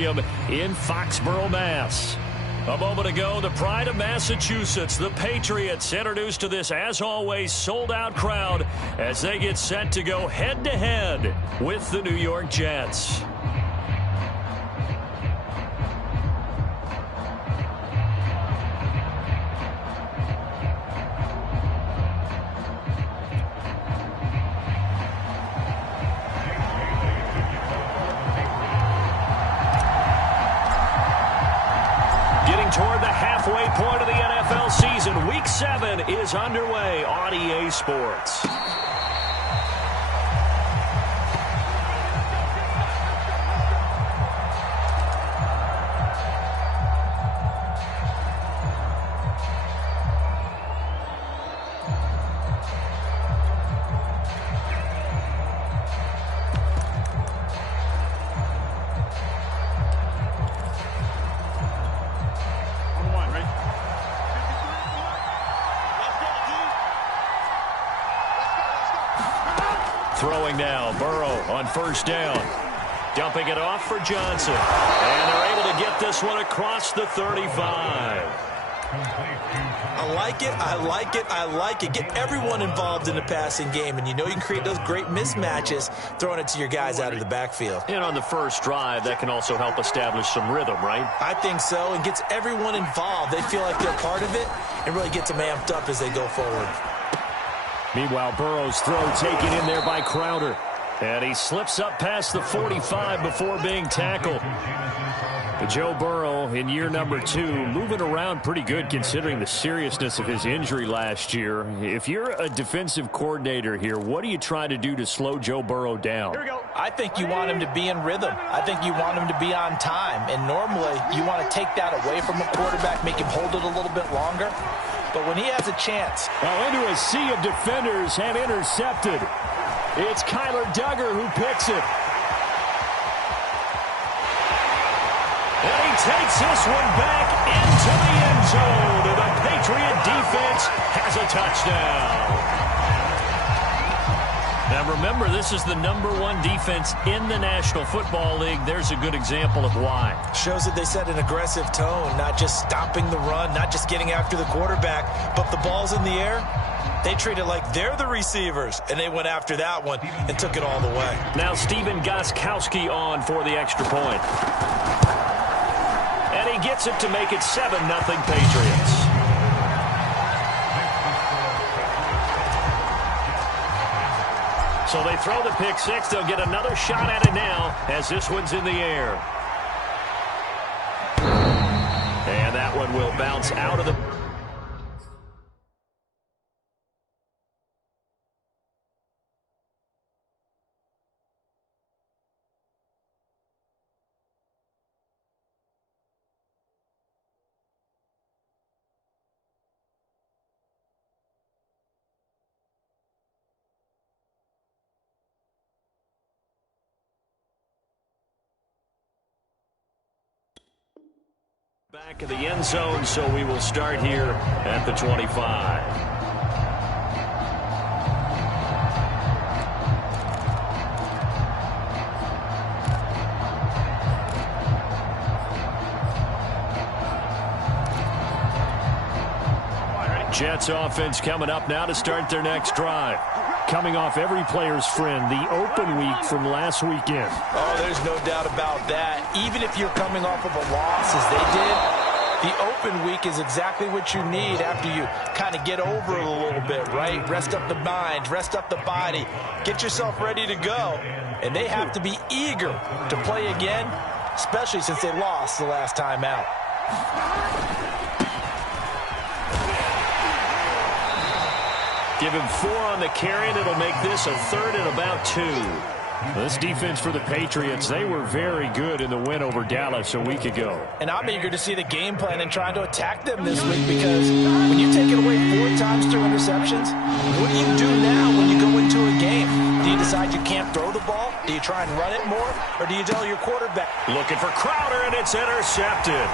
Stadium in Foxborough, Mass. A moment ago, the pride of Massachusetts, the Patriots, introduced to this, as always, sold-out crowd as they get set to go head-to-head with the New York Jets. Toward the halfway point of the NFL season, Week 7 is underway on EA Sports. Throwing now, Burrow on first down. Dumping it off for Johnson. And they're able to get this one across the 35. I like it, I like it, I like it. Get everyone involved in the passing game, and you know you can create those great mismatches throwing it to your guys out of the backfield. And on the first drive, that can also help establish some rhythm, right? I think so, and gets everyone involved. They feel like they're part of it and really gets them amped up as they go forward. Meanwhile, Burrow's throw taken in there by Crowder. And he slips up past the 45 before being tackled. But Joe Burrow in year number 2, moving around pretty good considering the seriousness of his injury last year. If you're a defensive coordinator here, what do you try to do to slow Joe Burrow down? Here we go. I think you want him to be in rhythm. I think you want him to be on time. And normally you want to take that away from a quarterback, make him hold it a little bit longer. But when he has a chance. Well, into a sea of defenders and intercepted. It's Kyler Duggar who picks it. And he takes this one back into the end zone. And the Patriot defense has a touchdown. Now remember, this is the #1 defense in the National Football League. There's a good example of why. Shows that they set an aggressive tone, not just stopping the run, not just getting after the quarterback, but the ball's in the air. They treat it like they're the receivers, and they went after that one and took it all the way. Now Steven Gostkowski on for the extra point. And he gets it to make it 7-0 Patriots. So they throw the pick six. They'll get another shot at it now as this one's in the air. And that one will bounce out of the... Back of the end zone, so we will start here at the 25. Jets offense coming up now to start their next drive. Coming off every player's friend, the open week from last weekend. Oh, there's no doubt about that. Even if you're coming off of a loss as they did, the open week is exactly what you need after you kind of get over it a little bit, right? Rest up the mind, rest up the body, get yourself ready to go. And they have to be eager to play again, especially since they lost the last time out. Give him 4 on the carry, and it'll make this a 3rd and about 2. This defense for the Patriots, they were very good in the win over Dallas a week ago. And I'm eager to see the game plan and trying to attack them this week, because when you take it away 4 times through interceptions, what do you do now when you go into a game? Do you decide you can't throw the ball? Do you try and run it more? Or do you tell your quarterback? Looking for Crowder, and it's intercepted.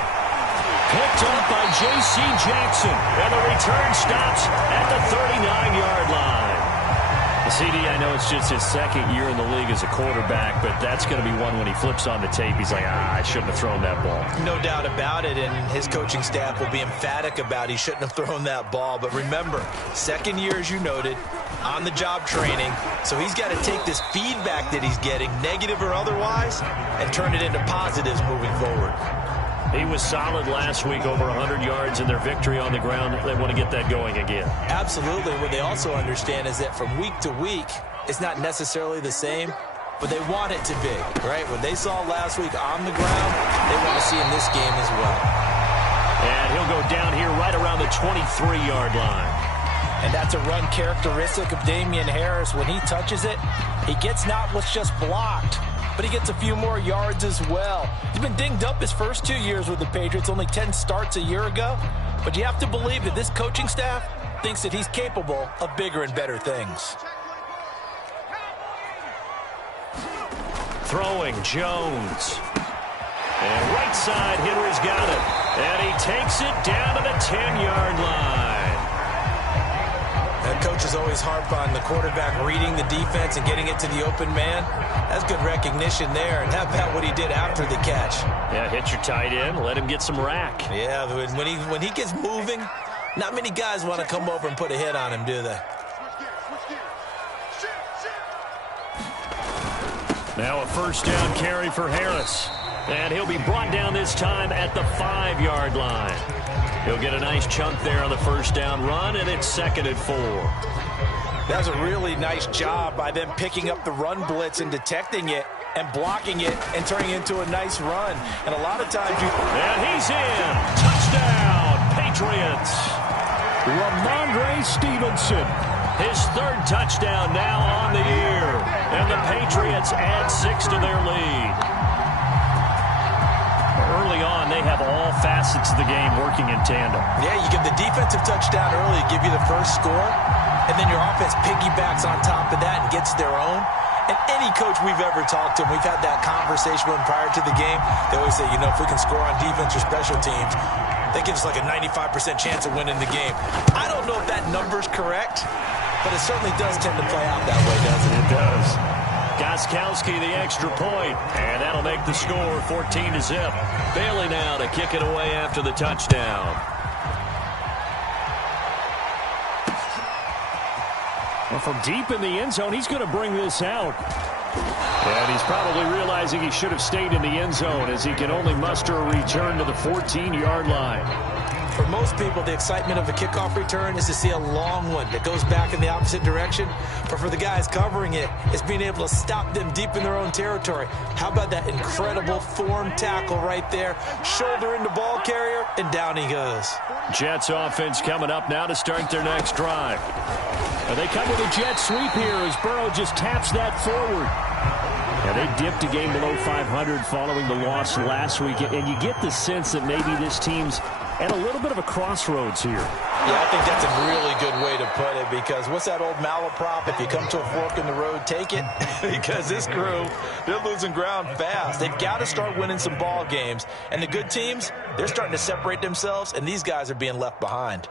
Picked up by J.C. Jackson, and the return stops at the 39-yard line. CD, I know it's just his second year in the league as a quarterback, but that's going to be one when he flips on the tape, he's like, I shouldn't have thrown that ball. No doubt about it, and his coaching staff will be emphatic about he shouldn't have thrown that ball. But remember, second year, as you noted, on-the-job training, so he's got to take this feedback that he's getting, negative or otherwise, and turn it into positives moving forward. He was solid last week, over 100 yards in their victory on the ground. They want to get that going again. Absolutely. What they also understand is that from week to week, it's not necessarily the same, but they want it to be, right? What they saw last week on the ground, they want to see in this game as well. And he'll go down here right around the 23-yard line. And that's a run characteristic of Damian Harris. When he touches it, he gets not what's just blocked, but he gets a few more yards as well. He's been dinged up his first 2 years with the Patriots, only 10 starts a year ago. But you have to believe that this coaching staff thinks that he's capable of bigger and better things. Throwing, Jones. And right side, Henry's got it. And he takes it down to the 10-yard line. Coaches always harp on the quarterback reading the defense and getting it to the open man. That's good recognition there. And how about what he did after the catch? Yeah, hit your tight end, let him get some rack. Yeah, when he gets moving, not many guys want to come over and put a hit on him, do they? Now a first down carry for Harris. And he'll be brought down this time at the 5-yard line. He'll get a nice chunk there on the first down run, and it's 2nd and 4. That was a really nice job by them picking up the run blitz and detecting it and blocking it and turning it into a nice run. And a lot of times you... And he's in. Touchdown, Patriots. Ramondre Stevenson. His 3rd touchdown now on the year. And the Patriots add 6 to their lead. Early on, they have all facets of the game working in tandem. Yeah, you give the defensive touchdown early, give you the first score, and then your offense piggybacks on top of that and gets their own. And any coach we've ever talked to, and we've had that conversation with them prior to the game, they always say, you know, if we can score on defense or special teams, that gives us like a 95% chance of winning the game. I don't know if that number's correct, but it certainly does tend to play out that way, doesn't it? It does. Gostkowski the extra point, and that'll make the score 14-0. Bailey now to kick it away after the touchdown. Well, from deep in the end zone, he's going to bring this out. And he's probably realizing he should have stayed in the end zone as he can only muster a return to the 14-yard line. For most people, the excitement of a kickoff return is to see a long one that goes back in the opposite direction. But for the guys covering it, it's being able to stop them deep in their own territory. How about that incredible form tackle right there? Shoulder into ball carrier, and down he goes. Jets offense coming up now to start their next drive. And they come with a jet sweep here as Burrow just taps that forward. And they dipped a game below 500 following the loss last week. And you get the sense that maybe this team's at a little bit of a crossroads here. Yeah, I think that's a really good way to put it, because what's that old malaprop? If you come to a fork in the road, take it. Because this crew, they're losing ground fast. They've got to start winning some ball games. And the good teams, they're starting to separate themselves, and these guys are being left behind.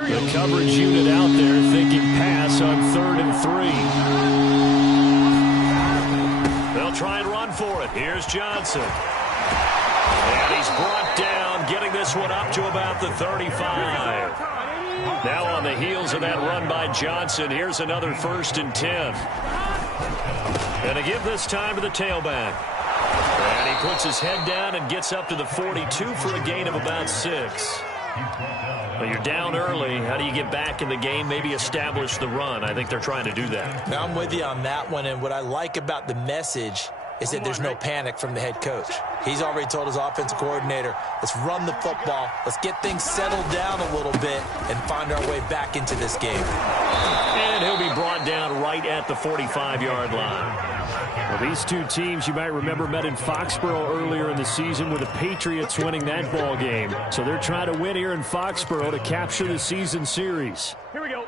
The coverage unit out there thinking pass on 3rd and 3. They'll try and run for it. Here's Johnson. And he's brought down, getting this one up to about the 35. Now on the heels of that run by Johnson, here's another 1st and 10. And to give this time to the tailback. And he puts his head down and gets up to the 42 for a gain of about 6. Well, you're down early. How do you get back in the game, maybe establish the run? I think they're trying to do that. Now, I'm with you on that one, and what I like about the message is that there's no panic from the head coach. He's already told his offensive coordinator, let's run the football, let's get things settled down a little bit and find our way back into this game. And he'll be brought down right at the 45-yard line. Well, these two teams, you might remember, met in Foxborough earlier in the season with the Patriots winning that ball game. So they're trying to win here in Foxborough to capture the season series. Here we go.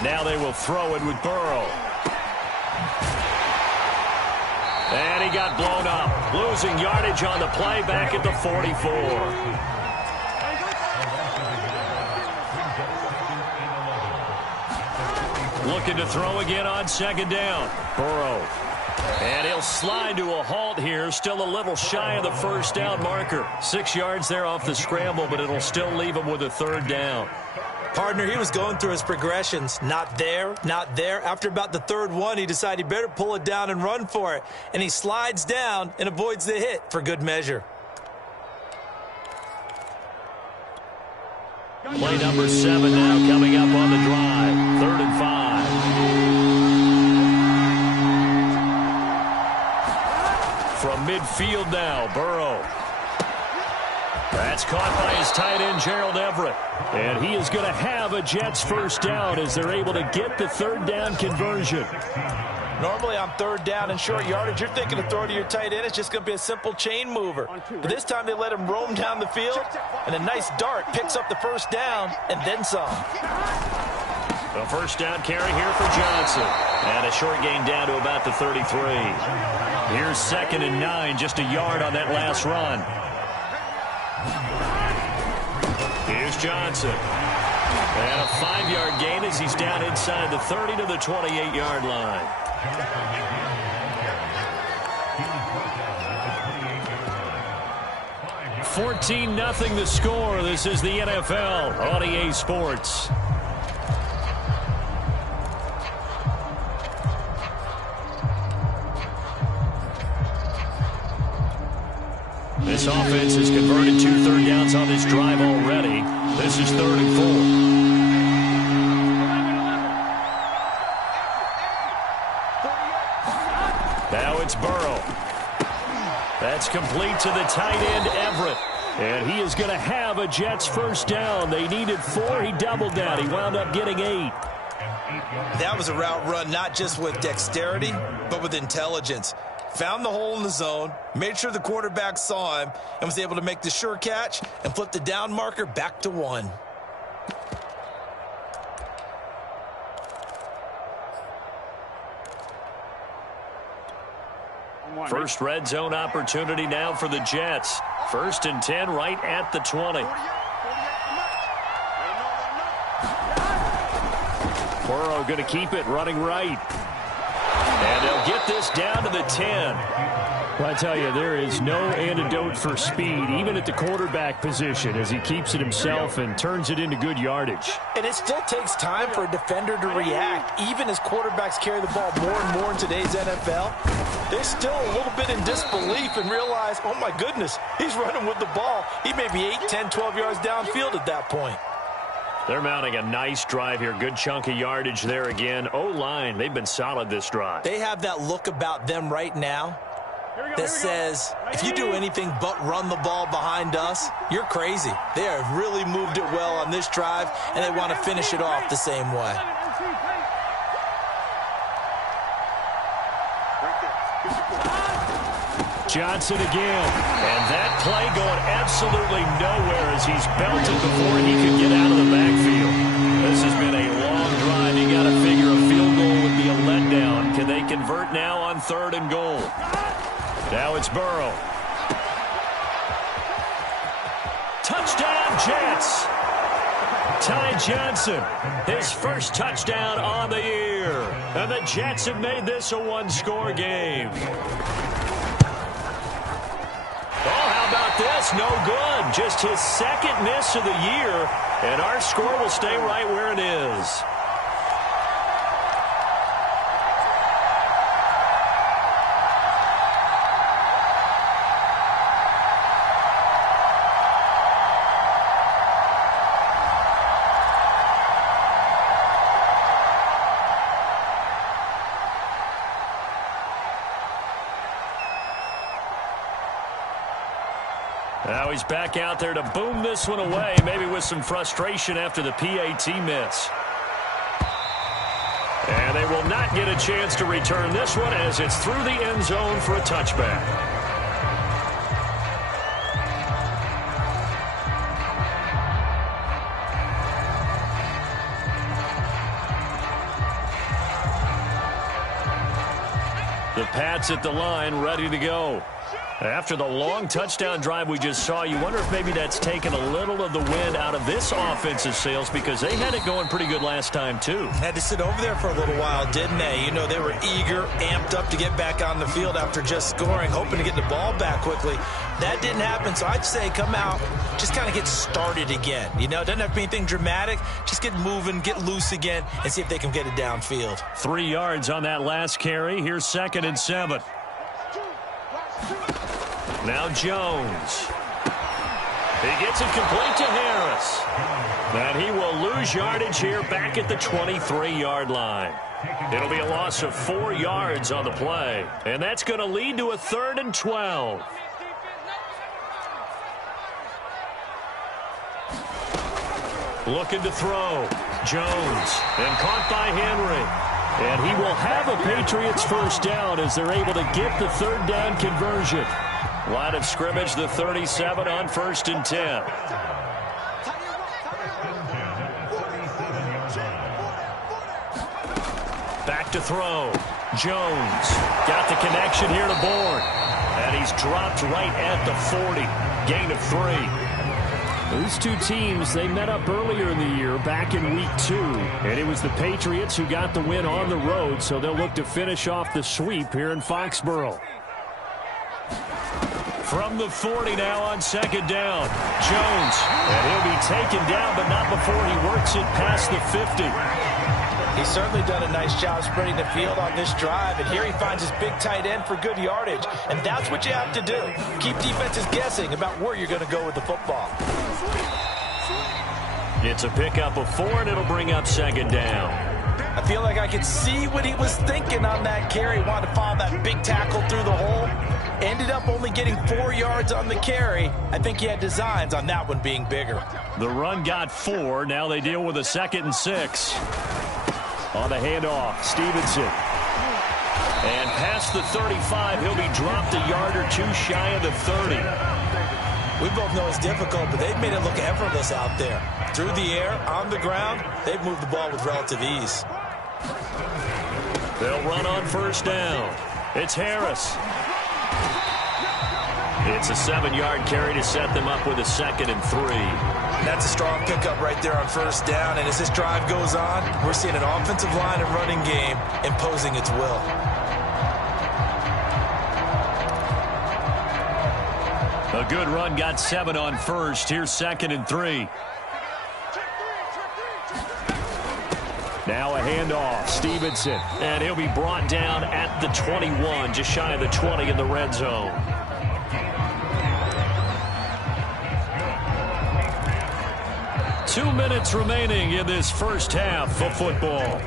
And now they will throw it with Burrow. And he got blown up. Losing yardage on the play back at the 44. Looking to throw again on second down. Burrow. And he'll slide to a halt here. Still a little shy of the first down marker. 6 yards there off the scramble, but it'll still leave him with a third down. Partner, he was going through his progressions. Not there, not there. After about the third one, he decided he better pull it down and run for it. And he slides down and avoids the hit for good measure. Play number 7 now coming up on the drive. 3rd and 5. From midfield now, Burrow. That's caught by his tight end, Gerald Everett. And he is going to have a Jets first down as they're able to get the third down conversion. Normally on third down and short yardage, you're thinking of throw to your tight end. It's just going to be a simple chain mover. But this time they let him roam down the field, and a nice dart picks up the first down and then some. A first down carry here for Johnson. And a short gain down to about the 33. Here's 2nd and 9, just a yard on that last run. Here's Johnson. And a 5-yard gain as he's down inside the 30 to the 28-yard line. 14-0 the score. This is the NFL on EA Sports. This offense has converted 2 third downs on this drive already. This is 3rd and 4. Now it's Burrow. That's complete to the tight end, Everett. And he is going to have a Jets first down. They needed 4. He doubled that. He wound up getting 8. That was a route run not just with dexterity, but with intelligence. Found the hole in the zone, made sure the quarterback saw him, and was able to make the sure catch and flip the down marker back to 1. First red zone opportunity now for the Jets. 1st and 10 right at the 20. Burrow going to keep it running right. And they'll get this down to the 10. Well, I tell you, there is no antidote for speed, even at the quarterback position, as he keeps it himself and turns it into good yardage. And it still takes time for a defender to react. Even as quarterbacks carry the ball more and more in today's NFL, they're still a little bit in disbelief and realize, oh my goodness, he's running with the ball. He may be 8, 10, 12 yards downfield at that point. They're mounting a nice drive here. Good chunk of yardage there again. O-line, they've been solid this drive. They have that look about them right now that says, if you do anything but run the ball behind us, you're crazy. They have really moved it well on this drive, and they want to finish it off the same way. Johnson again. And that play going absolutely nowhere as he's belted before he could get out of the backfield. This has been a long drive. You got to figure a field goal would be a letdown. Can they convert now on 3rd and goal? Now it's Burrow. Touchdown, Jets. Ty Johnson, his first touchdown on the year. And the Jets have made this a one-score game. This no good. Just his 2nd miss of the year, and our score will stay right where it is. Now he's back out there to boom this one away, maybe with some frustration after the PAT miss. And they will not get a chance to return this one as it's through the end zone for a touchback. The Pats at the line, ready to go. After the long touchdown drive we just saw, you wonder if maybe that's taken a little of the wind out of this offensive sails, because they had it going pretty good last time, too. Had to sit over there for a little while, didn't they? You know, they were eager, amped up to get back on the field after just scoring, hoping to get the ball back quickly. That didn't happen, so I'd say come out, just kind of get started again. You know, it doesn't have to be anything dramatic. Just get moving, get loose again, and see if they can get it downfield. 3 yards on that last carry. Here's 2nd and 7. Now Jones. He gets it complete to Harris. And he will lose yardage here back at the 23-yard line. It'll be a loss of 4 yards on the play. And that's going to lead to a 3rd and 12. Looking to throw. Jones. And caught by Henry. And he will have a Patriots first down as they're able to get the 3rd down conversion. Line of scrimmage, the 37 on 1st and 10. Back to throw. Jones got the connection here to Bourne. And he's dropped right at the 40. Gain of 3. These two teams, they met up earlier in the year, back in week 2. And it was the Patriots who got the win on the road, so they'll look to finish off the sweep here in Foxborough. From the 40 now on 2nd down. Jones. And he'll be taken down, but not before he works it past the 50. He's certainly done a nice job spreading the field on this drive, and here he finds his big tight end for good yardage. And that's what you have to do. Keep defenses guessing about where you're going to go with the football. It's a pickup of 4, and it'll bring up 2nd down. I feel like I could see what he was thinking on that carry. Wanted to follow that big tackle through the hole. Ended up only getting 4 yards on the carry. I think he had designs on that one being bigger. The run got 4. Now they deal with a 2nd and 6. On the handoff, Stevenson. And past the 35, he'll be dropped a yard or 2 shy of the 30. We both know it's difficult, but they've made it look effortless out there. Through the air, on the ground, they've moved the ball with relative ease. They'll run on 1st down. It's Harris. It's a 7-yard carry to set them up with a 2nd and 3. That's a strong pickup right there on 1st down, and as this drive goes on, we're seeing an offensive line and running game imposing its will. A good run, got 7 on 1st. Here's 2nd and 3. Now a handoff, Stevenson. And he'll be brought down at the 21, just shy of the 20 in the red zone. Two minutes remaining in this first half of football.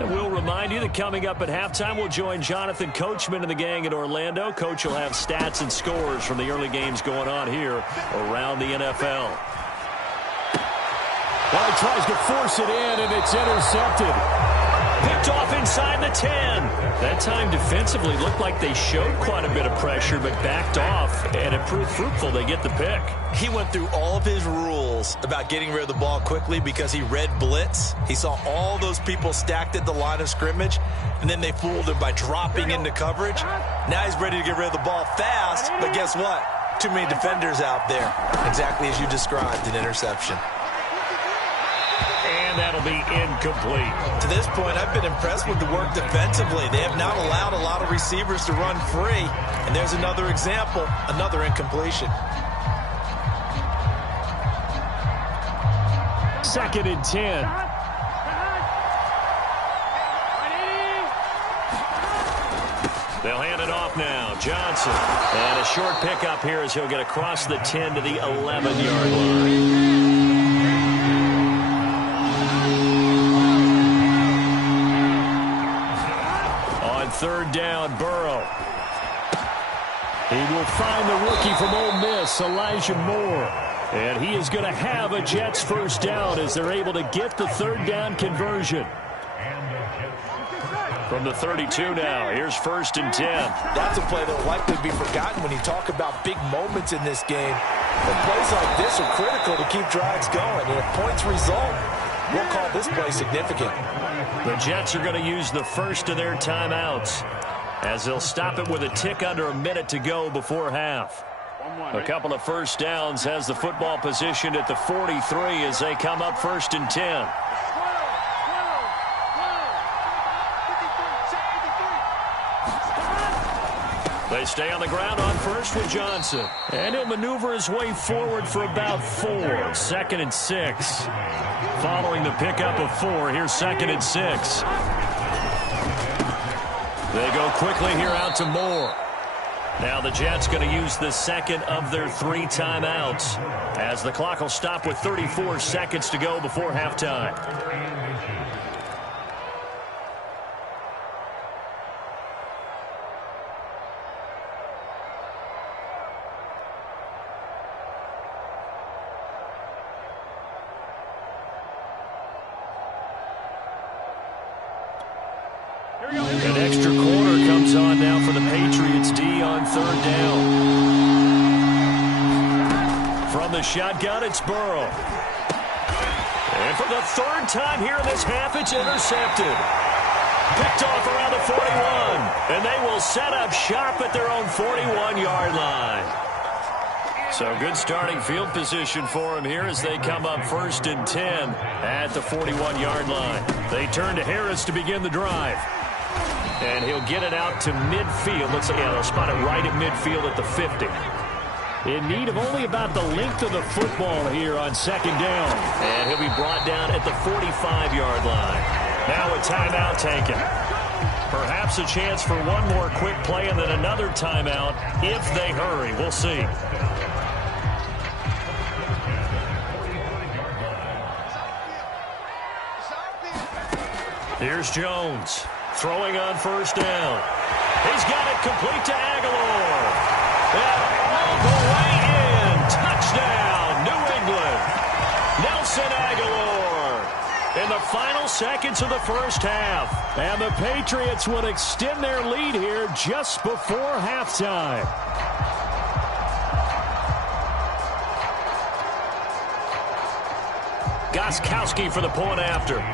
And we'll remind you that coming up at halftime, we'll join Jonathan Coachman and the gang in Orlando. Coach will have stats and scores from the early games going on here around the NFL. Well, he tries to force it in, and it's intercepted. Picked off inside the 10. That time defensively looked like they showed quite a bit of pressure, but backed off, and it proved fruitful. They get the pick. He went through all of his rules about getting rid of the ball quickly because he read blitz. He saw all those people stacked at the line of scrimmage, and then they fooled him by dropping into coverage. Now he's ready to get rid of the ball fast, but guess what? Too many defenders out there. Exactly as you described, an interception. And that'll be incomplete. To this point, I've been impressed with the work defensively. They have not allowed a lot of receivers to run free. And there's another example, another incompletion. 2nd and 10. They'll hand it off now. Johnson. And a short pickup here as he'll get across the 10 to the 11-yard line. On 3rd down, Burrow. He will find the rookie from Ole Miss, Elijah Moore. And he is going to have a Jets first down as they're able to get the 3rd down conversion. From the 32 now, here's 1st and 10. That's a play that will likely be forgotten when you talk about big moments in this game. But plays like this are critical to keep drives going. And if points result, we'll call this play significant. The Jets are going to use the first of their timeouts as they'll stop it with a tick under a minute to go before half. A couple of first downs has the football positioned at the 43 as they come up 1st and 10. They stay on the ground on first with Johnson. And he'll maneuver his way forward for about 4. 2nd and 6. Following the pickup of 4, here's 2nd and 6. They go quickly here out to Moore. Now the Jets going to use the second of their 3 timeouts as the clock will stop with 34 seconds to go before halftime. An extra quarter comes on now for the Patriots D on 3rd down. From the shotgun, it's Burrow. And for the 3rd time here in this half, it's intercepted. Picked off around the 41. And they will set up shop at their own 41-yard line. So good starting field position for him here as they come up 1st and 10 at the 41-yard line. They turn to Harris to begin the drive. And he'll get it out to midfield. Looks like they'll spot it right at midfield at the 50. In need of only about the length of the football here on 2nd down. And he'll be brought down at the 45-yard line. Now a timeout taken. Perhaps a chance for one more quick play and then another timeout if they hurry. We'll see. Here's Jones. Throwing on 1st down. He's got it complete to Aguilar. And all the way in. Touchdown, New England. Nelson Aguilar in the final seconds of the 1st half. And the Patriots would extend their lead here just before halftime. Gostkowski for the point after.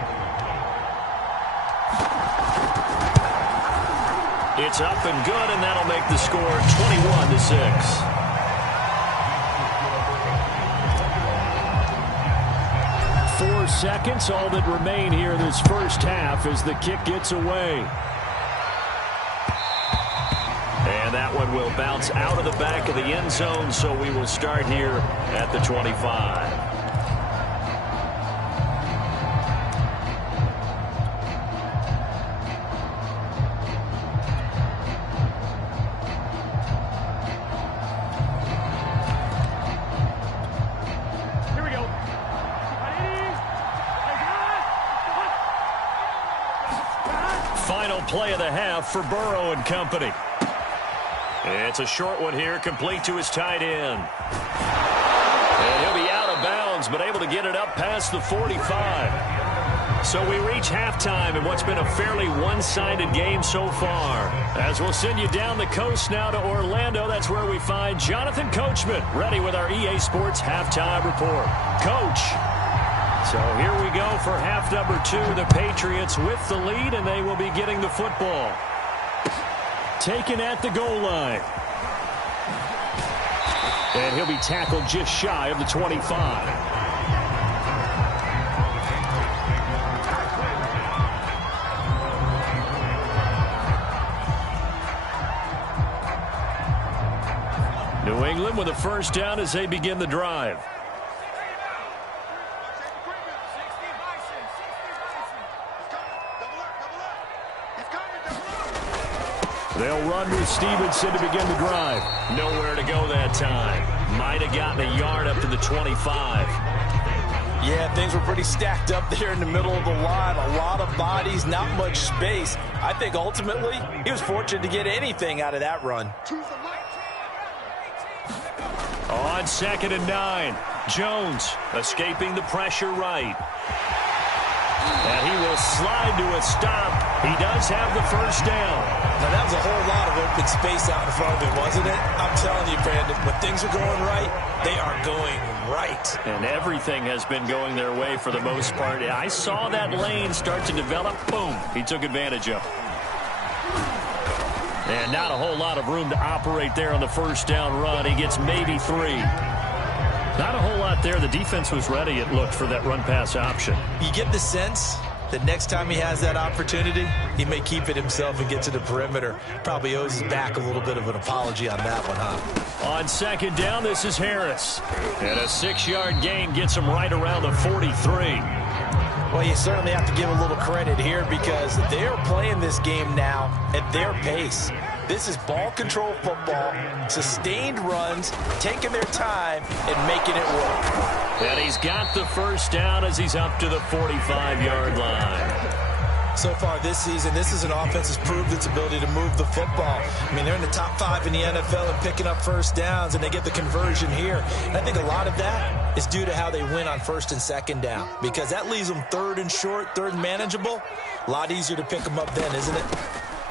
It's up and good, and that'll make the score 21-6. Four seconds, all that remain here in this 1st half as the kick gets away. And that one will bounce out of the back of the end zone, so we will start here at the 25. Play of the half for Burrow and company. It's a short one here, complete to his tight end. And he'll be out of bounds, but able to get it up past the 45. So we reach halftime in what's been a fairly one-sided game so far. As we'll send you down the coast now to Orlando, that's where we find Jonathan Coachman, ready with our EA Sports Halftime Report. Coach. So here we go for half number 2. The Patriots with the lead, and they will be getting the football. Taken at the goal line. And he'll be tackled just shy of the 25. New England with a 1st down as they begin the drive. They'll run with Stevenson to begin the drive. Nowhere to go that time. Might have gotten a yard up to the 25. Yeah, things were pretty stacked up there in the middle of the line. A lot of bodies, not much space. I think ultimately he was fortunate to get anything out of that run. On 2nd and 9, Jones escaping the pressure right. And he will slide to a stop He does have the first down. Now, that was a whole lot of open space out in front of him, wasn't it? I'm telling you, Brandon, when things are going right, they are going right. And everything has been going their way for the most part. I saw that lane start to develop. Boom. He took advantage of it. And not a whole lot of room to operate there on the first down run. He gets maybe 3. Not a whole lot there. The defense was ready, it looked, for that run-pass option. You get the sense that next time he has that opportunity, he may keep it himself and get to the perimeter. Probably owes his back a little bit of an apology on that one, huh? On second down, this is Harris. And a 6-yard gain gets him right around the 43. Well, you certainly have to give a little credit here because they're playing this game now at their pace. This is ball control football, sustained runs, taking their time and making it work. And he's got the first down as he's up to the 45-yard line. So far this season, this is an offense that's proved its ability to move the football. I mean, they're in the top 5 in the NFL and picking up first downs, and they get the conversion here. And I think a lot of that is due to how they win on first and second down, because that leaves them third and short, third and manageable. A lot easier to pick them up then, isn't it?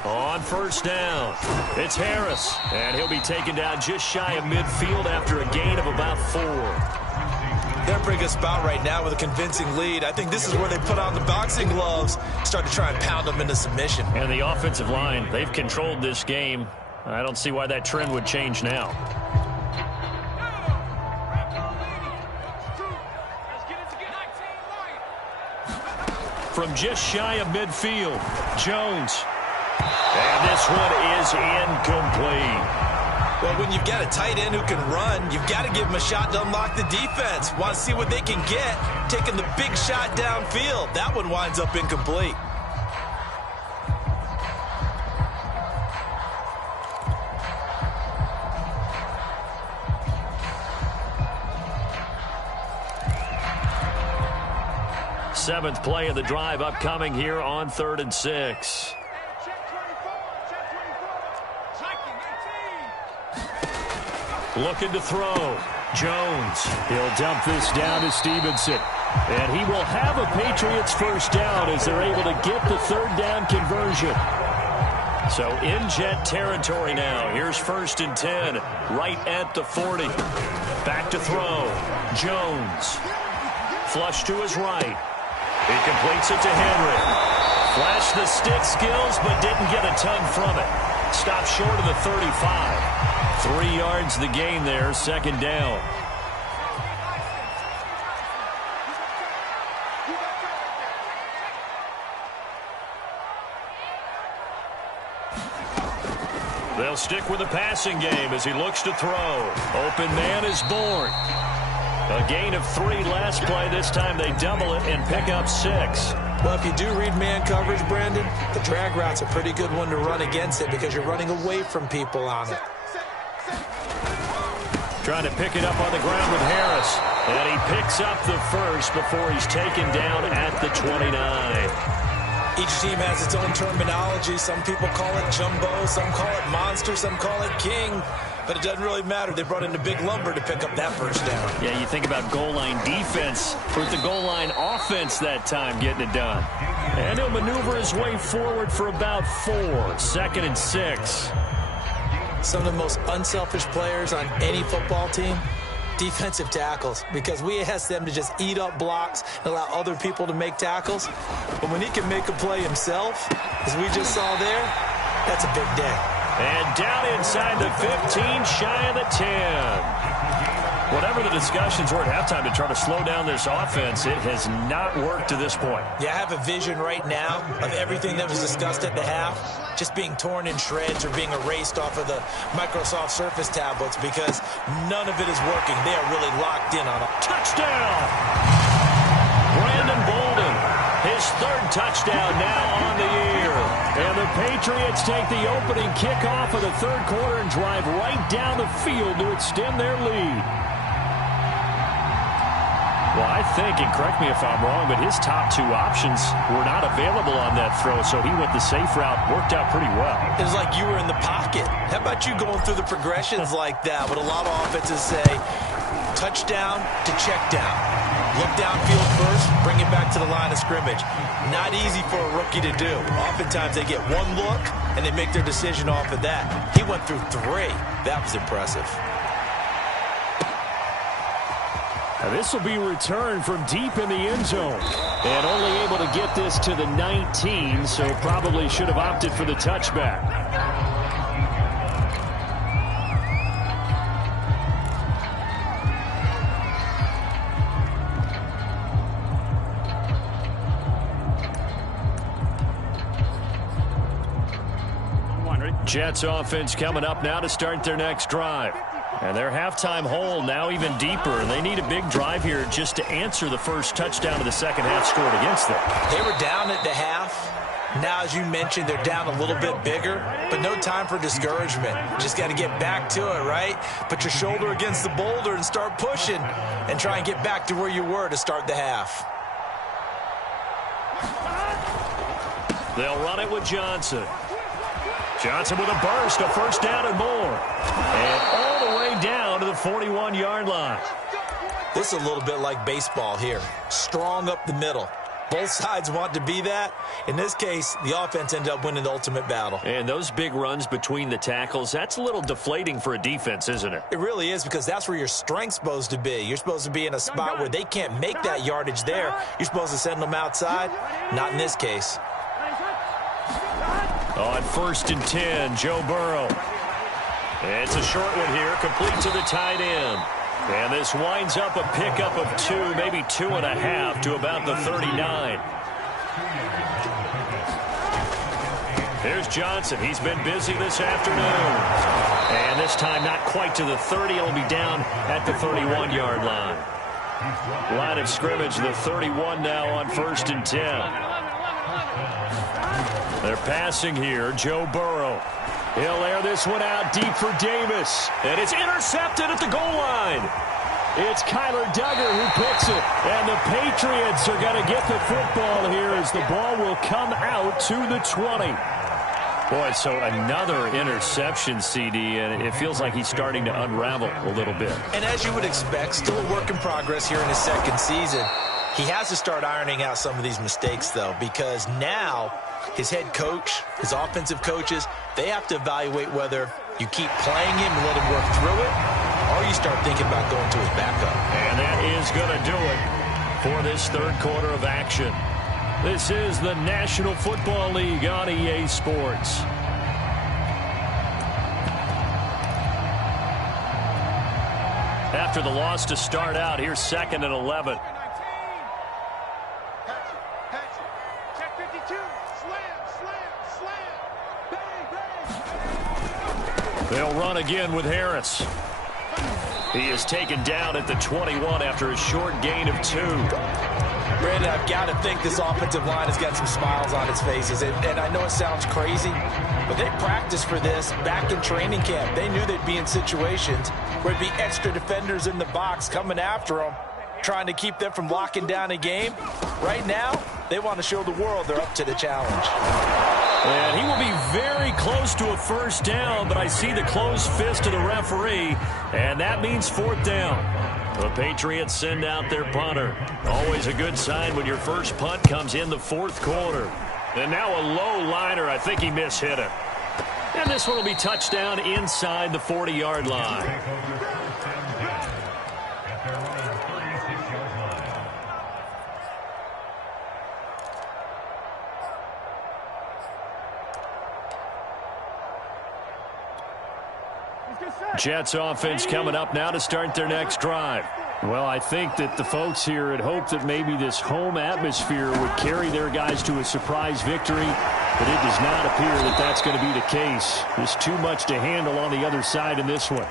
On first down, it's Harris, and he'll be taken down just shy of midfield after a gain of about 4. They're in a pretty good spot right now with a convincing lead. I think this is where they put on the boxing gloves, start to try and pound them into submission. And the offensive line, they've controlled this game. I don't see why that trend would change now. From just shy of midfield, Jones. And this one is incomplete. Well, when you've got a tight end who can run, you've got to give him a shot to unlock the defense. Want to see what they can get, taking the big shot downfield. That one winds up incomplete. Seventh play of the drive upcoming here on 3rd and 6. Looking to throw. Jones. He'll dump this down to Stevenson. And he will have a Patriots first down as they're able to get the 3rd down conversion. So in Jet territory now. Here's 1st and 10. Right at the 40. Back to throw. Jones. Flush to his right. He completes it to Henry. Flashed the stick skills, but didn't get a ton from it. Stopped short of the 35. 3 yards the gain there, 2nd down. They'll stick with the passing game as he looks to throw. Open man is born. A gain of 3 last play. This time they double it and pick up 6. Well, if you do read man coverage, Brandon, the drag route's a pretty good one to run against it because you're running away from people on it. Trying to pick it up on the ground with Harris. And he picks up the first before he's taken down at the 29. Each team has its own terminology. Some people call it jumbo, some call it monster, some call it king. But it doesn't really matter. They brought in the big lumber to pick up that first down. Yeah, you think about goal line defense with the goal line offense that time getting it done. And he'll maneuver his way forward for about 4. 2nd and 6. Some of the most unselfish players on any football team, defensive tackles, because we ask them to just eat up blocks and allow other people to make tackles. But when he can make a play himself, as we just saw there, that's a big day. And down inside the 15, shy of the 10. Whatever the discussions were at halftime to try to slow down this offense, it has not worked to this point. Yeah, I have a vision right now of everything that was discussed at the half just being torn in shreds or being erased off of the Microsoft Surface tablets because none of it is working. They are really locked in on a touchdown. Brandon Bolden, his 3rd touchdown now on the year. And the Patriots take the opening kickoff of the 3rd quarter and drive right down the field to extend their lead. Well, I think, and correct me if I'm wrong, but his top 2 options were not available on that throw, so he went the safe route, worked out pretty well. It was like you were in the pocket. How about you going through the progressions like that? What a lot of offenses say, touchdown to check down. Look downfield first, bring it back to the line of scrimmage. Not easy for a rookie to do. Oftentimes they get one look, and they make their decision off of that. He went through 3. That was impressive. Now this will be returned from deep in the end zone. And only able to get this to the 19, so probably should have opted for the touchback. Jets offense coming up now to start their next drive. And their halftime hole now even deeper, and they need a big drive here just to answer the first touchdown of the second half scored against them. They were down at the half. Now, as you mentioned, they're down a little bit bigger, but no time for discouragement. Just got to get back to it, right? Put your shoulder against the boulder and start pushing and try and get back to where you were to start the half. They'll run it with Johnson. Johnson with a burst, a first down and more. And all the way down to the 41-yard line. This is a little bit like baseball here. Strong up the middle. Both sides want to be that. In this case, the offense ended up winning the ultimate battle. And those big runs between the tackles, that's a little deflating for a defense, isn't it? It really is, because that's where your strength's supposed to be. You're supposed to be in a spot where they can't make that yardage there. You're supposed to send them outside. Not in this case. On 1st and 10, Joe Burrow. It's a short one here, complete to the tight end. And this winds up a pickup of 2, maybe 2.5 to about the 39. Here's Johnson. He's been busy this afternoon. And this time not quite to the 30. It'll be down at the 31-yard line. Line of scrimmage, the 31 now on 1st and 10. They're passing here. Joe Burrow. He'll air this one out deep for Davis. And it's intercepted at the goal line. It's Kyler Duggar who picks it. And the Patriots are going to get the football here as the ball will come out to the 20. Boy, so another interception, CD, and it feels like he's starting to unravel a little bit. And as you would expect, still a work in progress here in his second season. He has to start ironing out some of these mistakes, though, because now his head coach, his offensive coaches, they have to evaluate whether you keep playing him and let him work through it, or you start thinking about going to his backup. And that is going to do it for this third quarter of action. This is the National Football League on EA Sports. After the loss to start out, here's 2nd and 11. They'll run again with Harris. He is taken down at the 21 after a short gain of 2. Brandon, I've got to think this offensive line has got some smiles on its faces. And I know it sounds crazy, but they practiced for this back in training camp. They knew they'd be in situations where there'd be extra defenders in the box coming after them, trying to keep them from locking down a game. Right now, they want to show the world they're up to the challenge. And he will be very close to a first down, but I see the closed fist of the referee, and that means 4th down. The Patriots send out their punter. Always a good sign when your first punt comes in the 4th quarter. And now a low liner. I think he mishit it. And this one will be touchdown inside the 40-yard line. Jets offense coming up now to start their next drive. Well, I think that the folks here had hoped that maybe this home atmosphere would carry their guys to a surprise victory, but it does not appear that that's going to be the case. There's too much to handle on the other side in this one.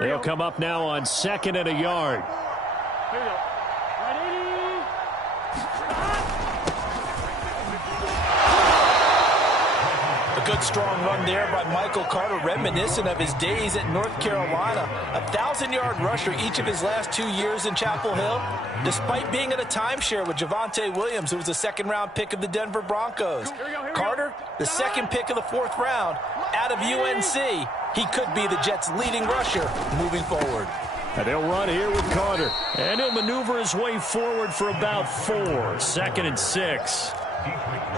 They'll come up now on 2nd and a yard. Here we go. Good strong run there by Michael Carter, reminiscent of his days at North Carolina. A 1,000-yard rusher each of his last 2 years in Chapel Hill, despite being in a timeshare with Javonte Williams, who was a second-round pick of the Denver Broncos. Carter, the second pick of the 4th round out of UNC. He could be the Jets' leading rusher moving forward. And they'll run here with Carter. And he'll maneuver his way forward for about 4. 2nd and 6.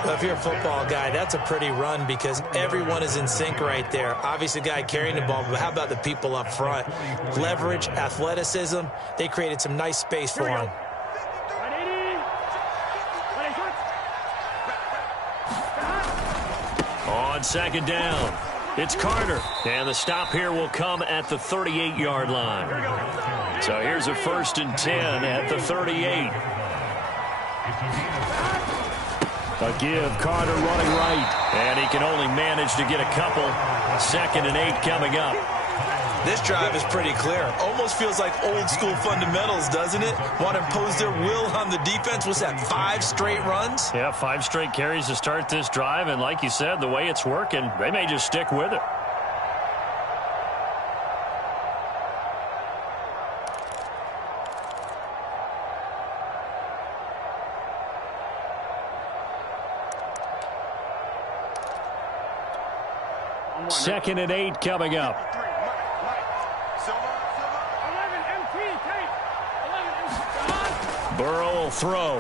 Well, if you're a football guy, that's a pretty run because everyone is in sync right there. Obviously, the guy carrying the ball, but how about the people up front? Leverage, athleticism, they created some nice space for him. On 2nd down, it's Carter. And the stop here will come at the 38-yard line. So here's a 1st and 10 at the 38. A give, Carter running right, and he can only manage to get a couple. 2nd and 8 coming up. This drive is pretty clear. Almost feels like old school fundamentals, doesn't it? Want to impose their will on the defense. Was that 5 straight runs? Yeah, 5 straight carries to start this drive, and like you said, the way it's working, they may just stick with it. Second and 8 coming up. Burrow will throw.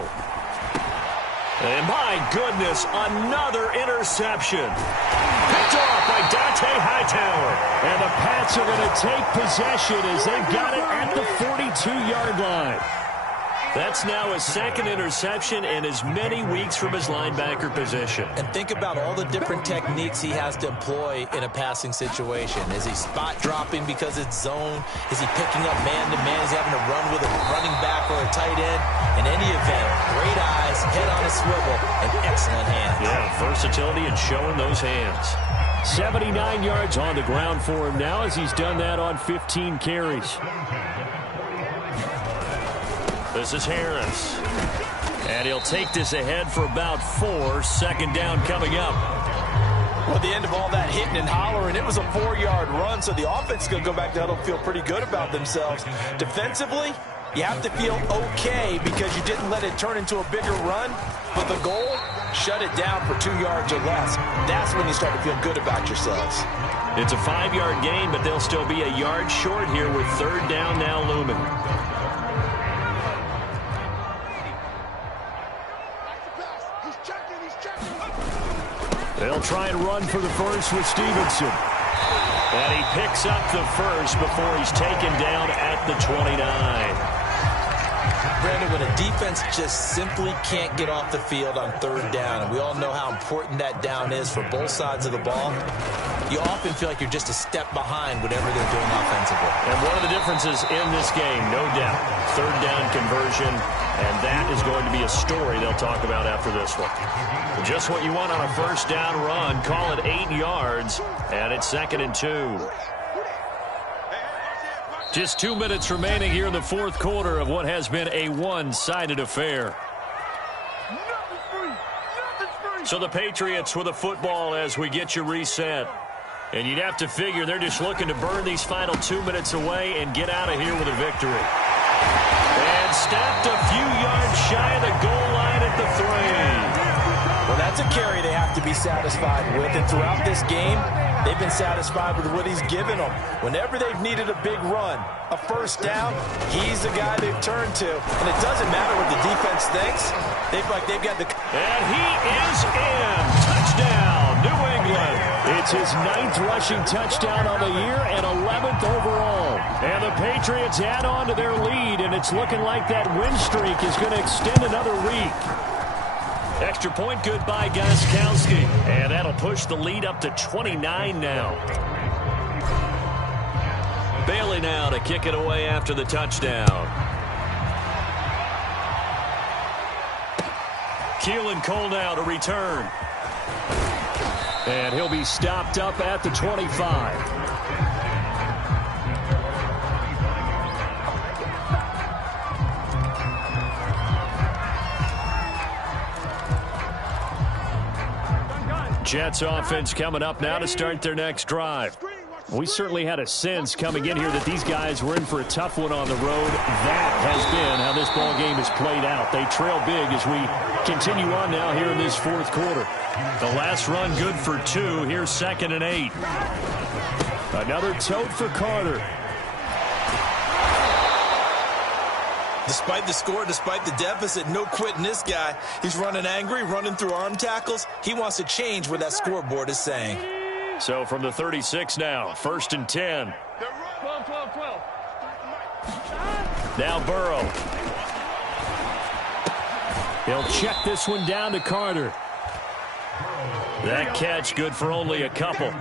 And my goodness, another interception. Picked off by Dante Hightower. And the Pats are going to take possession as they've got it at the 42-yard line. That's now his 2nd interception in as many weeks from his linebacker position. And think about all the different techniques he has to employ in a passing situation. Is he spot dropping because it's zone? Is he picking up man-to-man? Is he having to run with a running back or a tight end? In any event, great eyes, head on a swivel, and excellent hands. Yeah, versatility and showing those hands. 79 yards on the ground for him now as he's done that on 15 carries. This is Harris. And he'll take this ahead for about 4. 2nd down coming up. Well, at the end of all that hitting and hollering, it was a 4-yard run, so the offense is going to go back to huddle, feel pretty good about themselves. Defensively, you have to feel okay because you didn't let it turn into a bigger run. But the goal, shut it down for 2 yards or less. That's when you start to feel good about yourselves. It's a 5-yard gain, but they'll still be a yard short here with 3rd down now looming. They'll try and run for the first with Stevenson. And he picks up the first before he's taken down at the 29. Brandon, when a defense just simply can't get off the field on 3rd down, and we all know how important that down is for both sides of the ball, you often feel like you're just a step behind whatever they're doing offensively. And one of the differences in this game, no doubt, 3rd down conversion, and that is going to be a story they'll talk about after this one. Just what you want on a 1st down run. Call it 8 yards, and it's 2nd and 2. Just 2 minutes remaining here in the 4th quarter of what has been a one-sided affair. So the Patriots with the football as we get you reset. And you'd have to figure they're just looking to burn these final 2 minutes away and get out of here with a victory. And stopped a few yards shy of the goal line at the 3. Well, that's a carry they have to be satisfied with. And throughout this game, they've been satisfied with what he's given them. Whenever they've needed a big run, a 1st down, he's the guy they've turned to. And it doesn't matter what the defense thinks. They feel like they've got the... And he is in. Touchdown, New England. It's his 9th rushing touchdown on the year and 11th overall. And the Patriots add on to their lead, and it's looking like that win streak is going to extend another week. Extra point good by Gostkowski. And that'll push the lead up to 29 now. Bailey now to kick it away after the touchdown. Keelan Cole now to return. And he'll be stopped up at the 25. Jets offense coming up now to start their next drive. We certainly had a sense coming in here that these guys were in for a tough one on the road. That has been how this ball game has played out. They trail big as we continue on now here in this fourth quarter. The last run good for 2. Here's 2nd and 8. Another tote for Carter. Despite the score, despite the deficit, no quitting this guy. He's running angry, running through arm tackles. He wants to change what that scoreboard is saying. So from the 36 now, 1st and 10. 12. Now Burrow. He'll check this one down to Carter. That catch good for only a couple.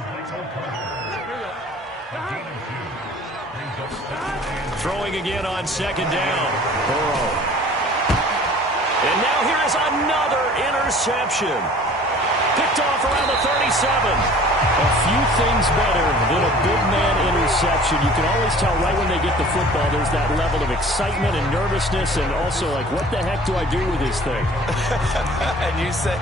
Throwing again on 2nd down. Burrow. And now here is another interception. Picked off around the 37. A few things better than a big man interception. You can always tell right when they get the football, there's that level of excitement and nervousness and also like, what the heck do I do with this thing? And you say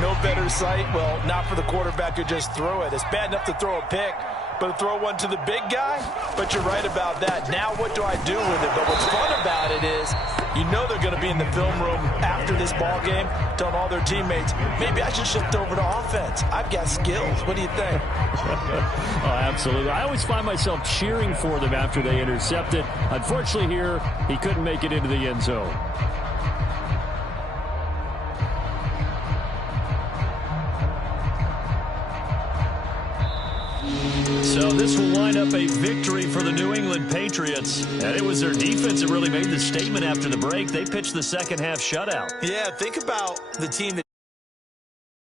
no better sight? Well, not for the quarterback who just threw it. It's bad enough to throw a pick, but to throw one to the big guy? But you're right about that. Now what do I do with it? But what's fun about it is you know they're going to be in the film room after this ball game telling all their teammates, maybe I should shift over to offense. I've got skills. What do you think? Oh, absolutely. I always find myself cheering for them after they intercept it. Unfortunately here, he couldn't make it into the end zone. So this will wind up a victory for the New England Patriots. And it was their defense that really made the statement after the break. They pitched the second half shutout. Yeah, think about the team that